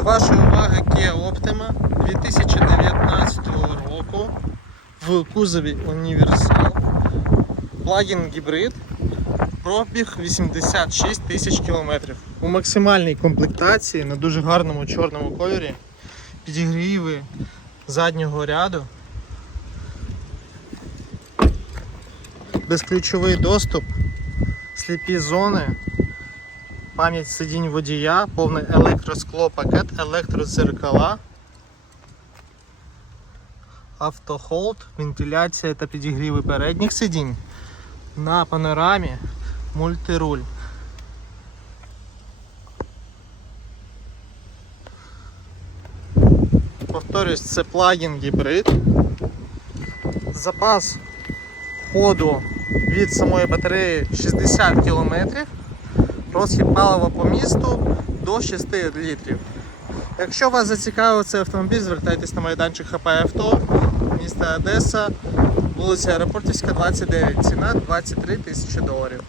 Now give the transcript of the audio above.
До вашої уваги Kia Optima 2019 року в кузові універсал. Плагін гібрид. Пробіг 86 тисяч кілометрів. У максимальній комплектації на дуже гарному чорному кольорі. Підігріви заднього ряду. Безключовий доступ, сліпі зони, пам'ять сидінь водія, повний електроскло пакет, електрозеркала, автохолд, вентиляція та підігріви передніх сидінь. На панорамі мультируль. Повторюсь, це плагін гібрид. Запас ходу від самої батареї 60 км. Розхід палива по місту до 6 літрів. Якщо вас зацікавив цей автомобіль, звертайтесь на майданчик ХП Авто, міста Одеса, вулиця Аеропортівська, 29, ціна 23 тисячі доларів.